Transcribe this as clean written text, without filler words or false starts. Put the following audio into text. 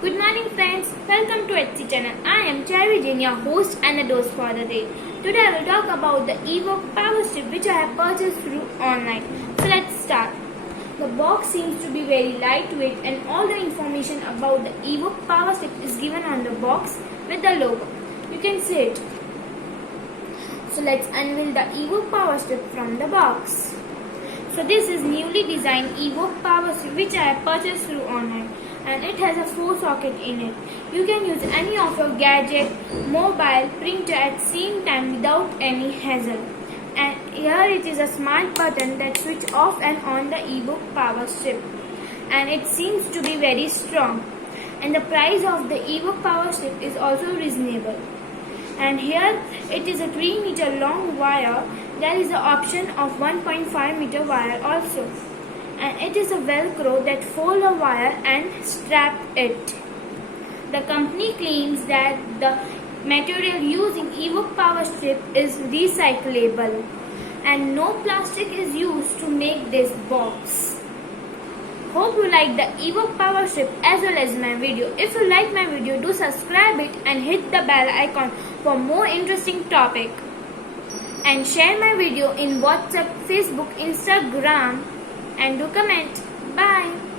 Good morning friends, welcome to Etsy channel. I am Cherry Jane, your host and a dose for the day. Today I will talk about the Evoke Power Strip which I have purchased through online. So let's start. The box seems to be very lightweight and all the information about the Evoke Power Strip is given on the box with the logo. You can see it. So let's unveil the Evoke Power Strip from the box. So this is newly designed Evoke Power Strip which I have purchased through online, and it has a 4 socket in it. You can use any of your gadget, mobile, printer at same time without any hassle. And here it is a smart button that switch off and on the Evoke Power Strip, and it seems to be very strong. And the price of the Evoke Power Strip is also reasonable. And here it is a 3 meter long wire. There is the option of 1.5 meter wire also. And it is a velcro that fold the wire and strap it. The company claims that the material used in Evoke Power Strip is recyclable and no plastic is used to make this box. Hope you like the Evoke Power Strip as well as my video. If you like my video, do subscribe it and hit the bell icon for more interesting topic. And share my video in WhatsApp, Facebook, Instagram, and do comment. Bye.